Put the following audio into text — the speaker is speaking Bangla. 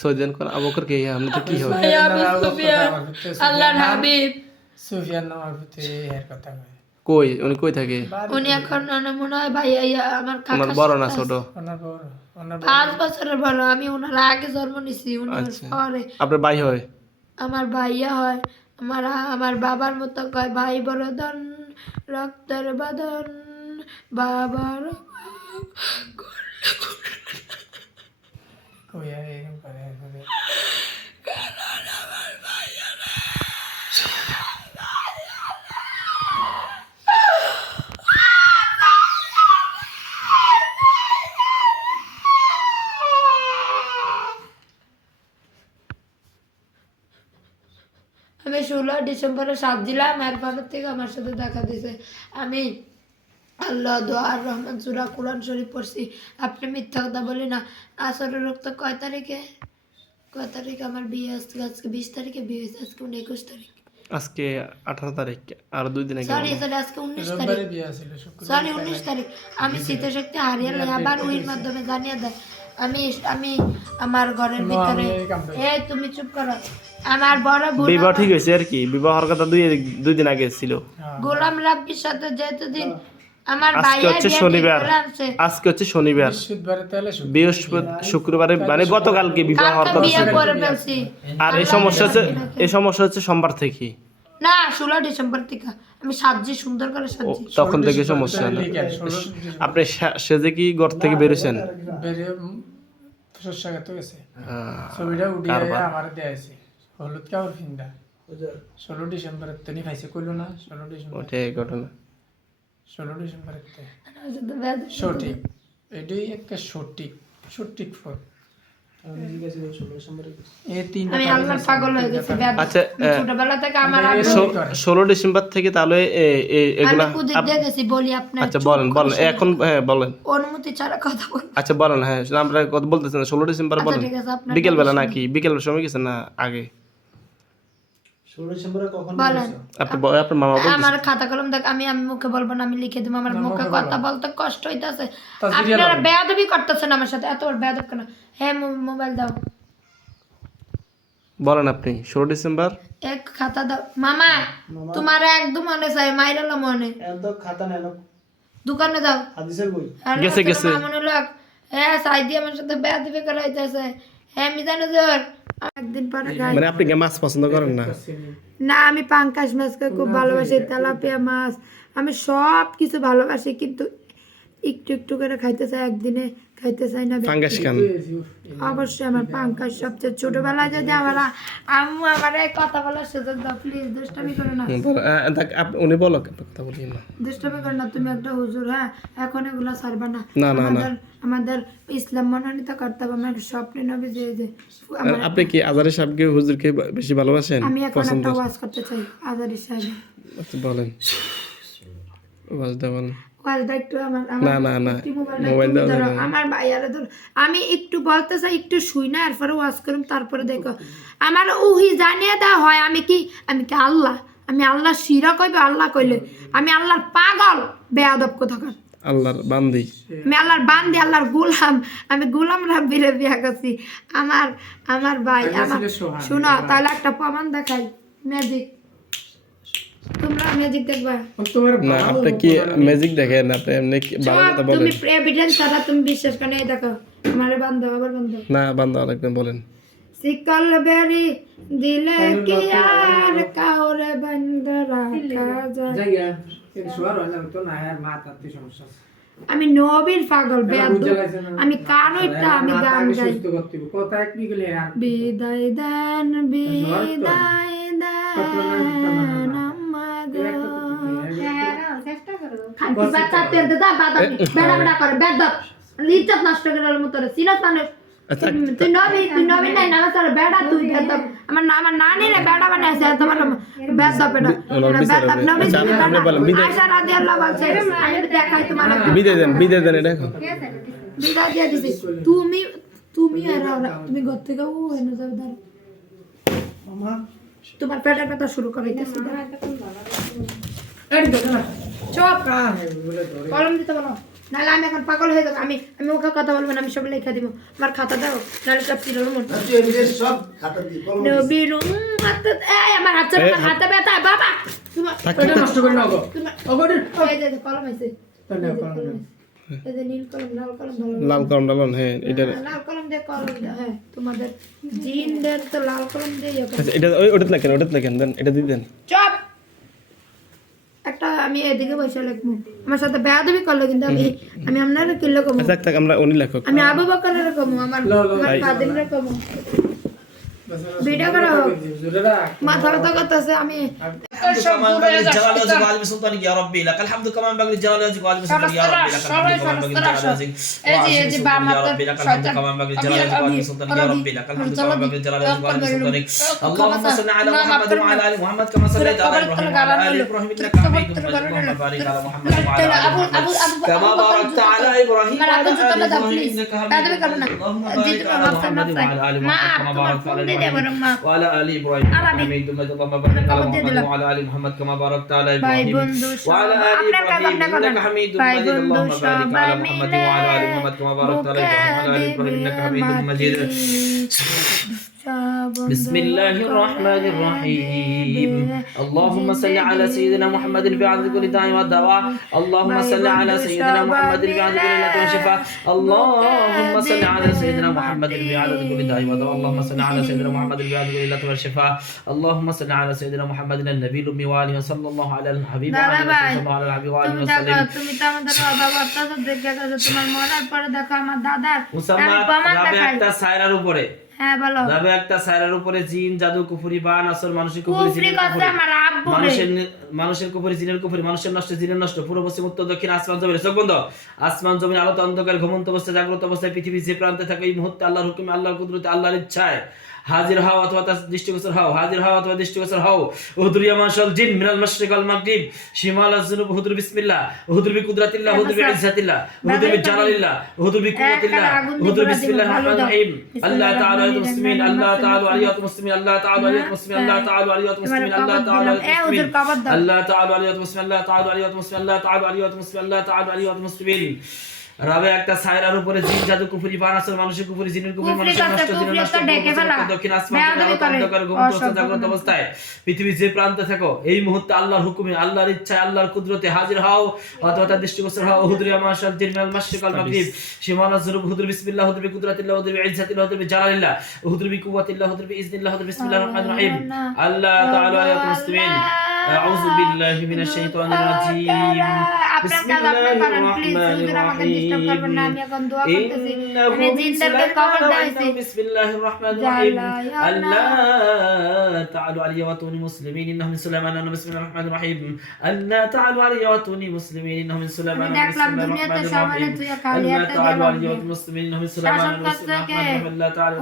সৌদিয়ান কোন আবু বকর কে আপনি তো কি হবে আল্লাহর হাবিব সুফিয়ান নামের ভিতরে এর কথা কয় কই উনি কই থাকে উনি এখন মনে হয় ভাইয়া আমার ওনার কাকা বড় না ছোট ওনার 5 বছরের বড় আমি ওনার আগে জন্ম নিছি উনি আচ্ছা পরে আপনার ভাই হয় আমার ভাইয়া হয় আমার বাবার মতো কয় ভাই বড়দন রক্তের বাদন বাবার কই আর এরকম করে আমি 16 ডিসেম্বরে সাজছিলাম এরপরের থেকে আমার সাথে দেখা দিয়েছে আমি আল্লাহ দোয়ার রহমান সূরা কোরআন শরীফ পড়ছি আপনি মিথ্যা কথা বলি না আসরের রক্ত কয় তারিখে আমার বিয়ে আজকে 20 তারিখে বিয়ে হয়েছে আজকে 29 তারিখ আজকে 18 তারিখ আর 2 দিন আগে সরি আজকে 19 তারিখ রবিবারে বিয়ে ছিল শুক্রবার সরি 19 তারিখ আমি স্মৃতিশক্তি হারিয়ে লাই আবার ওইর মাধ্যমে জানিয়ে দেয় আমি আমার ঘরের ভিতরে এই তুমি চুপ করো আমার বড় বোন বিবাহ ঠিক হয়েছে আর কি বিবাহর কথা দুই দিন আগে ছিল গোলাম রাব্বির সাথে যেদিন আমার আজকে ভাইয়া হচ্ছে বিয়ে শনিবার করে আনছে আজকে হচ্ছে শনিবার বৃহস্পতিবারে তাহলে বৃহস্পতি শুক্রবারে মানে গতকালকে বিবাহ হওয়ার কালকে কথা বিয়ে ছিল করে ফেলছি আর এই সমস্যা হচ্ছে সোমবার থেকে না 16 ডিসেম্বর থেকে আমি সাজি সুন্দর করে সাজি তখন থেকে সমস্যা না আপনি সেজে কি ঘর থেকে বেরোছেন বেরিয়ে শস্যাঘাত গেছে ছবিটা উঠিয়ে আমার দেয়াইছে হলুদ কাপড় ফিন্দা 16 ডিসেম্বরের তেনি খাইছে কইলো না 16 ডিসেম্বর ওটাই ঘটনা 16 ডিসেম্বরের তে সঠিক এটাই একটা সঠিক ফল আমি আল্লাহর পাগল হয়ে গেছি আচ্ছা ছোটবেলা থেকে আমার 16 ডিসেম্বর থেকে তাহলে এগুলা আমি কুদিক দিয়ে গেছি বলি আপনার আচ্ছা বলেন এখন হ্যাঁ বলেন অনুমতি ছাড়া কথা বল আচ্ছা বলেন হ্যাঁ আমরা কথা বলতেছেন 16 ডিসেম্বর বলেন ঠিক আছে আপনার বিকেল বেলা নাকি বিকেল সময় গেছেন না আগে 16 ডিসেম্বরে কখন বলেন আপনার মামা বলতেছে আমার খাতা কলম দেখ আমি মুখে বলবো না আমি লিখে দেবো আমার মুখে কথা বলতে কষ্ট হইতাছে আপনারা বেয়াদবি করতেছেন আমার সাথে এত বড় বেয়াদব কেন হ্যাঁ মোবাইল দাও বলেন আপনি 16 ডিসেম্বর এক খাতা দাও মামা তোমার একদম মনে চাই মাইরালো মনে এত খাতা নেন দোকানে দাও হাদিসের বই গেছে মনে লোক হ্যাঁ সাইদি আমার সাথে বেয়াদবি করাইতেছে হ্যাঁ মিজানো জোর একদিন পরে মানে আপনি কি মাছ পছন্দ করেন না না আমি পাঙ্কাশ মাছকে খুব ভালোবাসি তেলাপিয়া মাছ আমি সব কিছু ভালোবাসি কিন্তু একটু একটু করে খাইতে চাই একদিনে খাইতে চাই না ফাঙ্গাস খান অবশ্যই আমার পাঙ্কাশ সবচেয়ে ছোটবেলায় যদি আম্মু আমার এই কথা বলার সুযোগ দাও প্লিজ দুষ্টামি করো না উনি বলো কথা বলি না দুষ্টামি করো না তুমি একটা হুজুর হ্যাঁ এখন এগুলো ছাড়বা না না আমাদের ইসলাম মনোনীত করতে হবে আমার স্বপ্নে নবী যে আপনি কি আজারি সাহেবকে হুজুরকে বেশি ভালোবাসেন আমি এখন একটা ওয়াজ করতে চাই আজারি সাহেব আচ্ছা বলেন ওয়াজটা বলেন ওয়াজটা একটু না মোবাইল দাও আমার ভাইয়ারে ধর আমি একটু বলতে চাই একটু শুই না এরপরে ওয়াজ করুম তারপরে দেখো আমার উহি জানিয়ে দেওয়া হয় আমি কি আল্লাহ আমি আল্লাহ শিরা কইবে আল্লাহ কইলে আমি আল্লাহর পাগল বেয়াদব কোথাকার আল্লাহর বান্দি আমি আল্লাহর বান্দি আল্লাহর গোলাম আমি গোলাম রাব্বিরে বিয়া করছি আমার ভাই আমার শোনো তাহলে একটা প্রমাণ দেখাই ম্যাজিক তোমরা ম্যাজিক দেখবা না আপনি কি ম্যাজিক দেখেন আপনি এমনি ভালো কথা বলেন তুমি এভিডেন্স ছাড়া তুমি বিশ্বাস করে এই দেখো আমারে বান্ধব আবার বান্ধব না বান্দা লাগবে বলেন শিকল বেরি দিলে কি আর কাউরে বন্ধ রাখা যায় আমি নবীর পাগল বেয়াদব আমি কানইটা আমি গান গাই বিদায় দেন বাচ্চা তেল দে বাদ বেড়া বেড়া করে বেদব লিচত নষ্ট করার মতো সিনাস মানুষ তুই নবী নাই না তোর বেড়া তুই বেদব আমার নানি রে বেড়া বানাইছে তোমার বেদব বেড়া নবী আয়েশা রাদিয়াল্লাহু বলছে আমি দেখাই তোমার বিদায় দেন এটা এখন বিদায় দিয়ে দিছি তুমি আর তুমি ঘর থেকে ও এনে যাবে দাঁড়া মামা তোমার পেটের ব্যথা শুরু করাইতেছি চুপ কলম দিতে বলো নাহলে আমি এখন পাগল হয়ে যাবো। আমি ওকে কথা বলবো না, আমি সব লেখা দিব। আমার খাতা দাও, নাহলে সব চিরল মন। তুই এমনি সব খাতা দিয়ে কলম দিয়ে। নবীর উম্মত এই আমার হাতে ব্যথা বাবা। তোমার এটা নষ্ট করি না গো অগরে এই যে কলম আছে, তাহলে কলম এই যে নীল কলম, লাল কলম ভালো। লাল কলম ডালন, হ্যাঁ এটা লাল কলম দিয়ে কলম দাও। হ্যাঁ তোমাদের জিনদের তো লাল কলম দিয়ে ইয়ে করে। আচ্ছা এটা ওটাতে লেখেন দেন, এটা দিয়ে দেন। চুপ। একটা আমি এদিকে বসে লিখবো, আমার সাথে বেয়াদবি করলো কিন্তু আমি আপনার কি লিখবো, থাক আমরা উনি লেখক। আমি আবু বকরের লিখবো, আমার ফাদিল লিখবো। ভিডিও করা হোক, মাথা ব্যথা করতেছে। আমি كما ينبغي لجلال وجهك وعظيم سلطانك يا ربي لك الحمد كما ينبغي لجلال وجهك وعظيم سلطانك يا ربي لك الحمد كما ينبغي لجلال وجهك وعظيم سلطانك يا ربي لك الحمد كما ينبغي لجلال وجهك وعظيم سلطانك يا ربي لك الحمد كما ينبغي لجلال وجهك وعظيم سلطانك. اللهم صل على محمد وعلى ال محمد كما صليت على ابراهيم وعلى ال ابراهيم انك حميد مجيد. اللهم بارك على محمد وعلى ال محمد كما باركت على ابراهيم وعلى ال ابراهيم انك حميد مجيد. اللهم بارك على محمد وعلى ال محمد كما باركت على ابراهيم وعلى ال ابراهيم انك حميد مجيد. اللهم بارك على محمد وعلى ال محمد كما باركت على ابراهيم وعلى ال ابراهيم انك حميد مجيد. اللهم بارك على محمد وعلى ال محمد كما باركت على ابراهيم وعلى ال ابراهيم انك حميد مجيد. بسم الله الرحمن الرحيم. اللهم صل على سيدنا محمد بعدد كل داء ودواء. اللهم صل على سيدنا محمد بعدد كل داء وشفاء. اللهم صل على سيدنا محمد بعدد كل داء ودواء. اللهم صل على سيدنا محمد بعدد كل داء وشفاء. اللهم صل على سيدنا محمد النبي الأمي وآله وصلى الله على الحبيب وعلى صلى الله على الحبيب وآله তুমি وسلم. তুমি তো আমাদের বাবা অত্যাচার দেখে গেছো, তোমার মরার পরে দেখো আমার দাদার মুসাম্মা রাবে একটা সায়রার উপরে, হ্যাঁ বলো রাবে একটা সায়রার উপরে জিন জাদু কুফরি বা নাসর মানুষের কুফরি কুফরি জিনের করছে কুফরি আমার আব্বু রে। মানুষের কুফরি জিনের কুফরি মানুষের নষ্ট জিনের নষ্ট পূর্ব পশ্চিম উত্তর দক্ষিণ আসমান জমিন চোখ বন্ধ আসমান জমিন আলোতে অন্ধকার ঘুমন্ত অবস্থায় জাগ্রত অবস্থায় পৃথিবীর যে প্রান্তে থাকে এই মুহূর্তে আল্লাহর হুকুমে আল্লাহর কুদরতে আল্লাহর ইচ্ছায় হাজির হও অথবা তার দৃষ্টিগোচর হও, হাজির হও অথবা দৃষ্টিগোচর হও। উহুদুরিয়া মাশাল জিন মিনাল মাশরিক ওয়াল মাগরিব শিমাল আজ-জুনুব উহুদুর বিসমিল্লাহ উহুদুর বিকুদরাতিল্লাহ উহুদুর বিইজ্জাতিল্লাহ উহুদুর বিজালালিল্লাহ উহুদুর বিকুওয়াতিল্লাহ উহুদুর বিসমিল্লাহির রহমানির রহিম। আল্লাহ তাআলা আলিয়াত মুসলিমিন আল্লাহ তাআলা আলিয়াত মুসলিমিন আল্লাহ তাআলা আলিয়াত মুসলিমিন আল্লাহ তাআলা আলিয়াত মুসলিমিন আল্লাহ তাআলা আলিয়াত মুসলিমিন আল্লাহ তাআলা আলিয়াত মুসলিমিন আল্লাহ তাআলা আলিয়াত মুসলিমিন আল্লাহ তাআলা আলিয়াত মুসলিমিন আল্লাহ তাআলা আলিয়াত মুসলিমিন। রাবে একটা সায়রার উপরে জিন জাদু কুফরি বানাসর মানুষের কুফরি জিনের কুফরি মানুষের নষ্ট জিনের নষ্ট দক্ষিণ আসমান অন্ধকার ঘুমন্ত জাগ্রত অবস্থায় পৃথিবীর যে প্রান্তে থাকো এই মুহূর্তে আল্লাহর হুকুমে আল্লাহর ইচ্ছায় আল্লাহর কুদরতে হাজির হও অথবা তার দৃষ্টিগোচর হও। উহুদুরিয়া মাশাল জিন মিনাল মাশরিক ওয়াল মাগরিব শিমাল আজ-জুনুব উহুদুর বিসমিল্লাহ উহুদুর বিকুদরাতিল্লাহ উহুদুর বিইজ্জাতিল্লাহ উহুদুর বিজালালিল্লাহ উহুদুর বিকুওয়াতিল্লাহ উহুদুর বিইজনিল্লাহ উহুদুর বিসমিল্লাহির রহমানির রহিম। আল্লাহ তাআলা আলিয়াত মুসলিমিন আউযু বিল্লাহি মিনাশ শাইতানির রাজীম। বিসমিল্লাহির রহমানির রহিম। আমি এখন দোয়া করতেছি, আমি জিনদেরকে খবর দিয়েছি। বিসমিল্লাহির রহমানির রহিম। আল্লাহ তাআলা আলিয়া ওয়া তুনি মুসলিমিন ইন্নাহু মিন সুলাইমান ওয়া বিসমিল্লাহির রহমানির রহিম। আল্লাহ তাআলা আলিয়া ওয়া তুনি মুসলিমিন ইন্নাহু মিন সুলাইমান ওয়া বিসমিল্লাহির রহমানির রহিম। আল্লাহ তাআলা আলিয়া ওয়া তুনি মুসলিমিন ইন্নাহু মিন সুলাইমান ওয়া বিসমিল্লাহির রহমানির রহিম। আল্লাহ তাআলা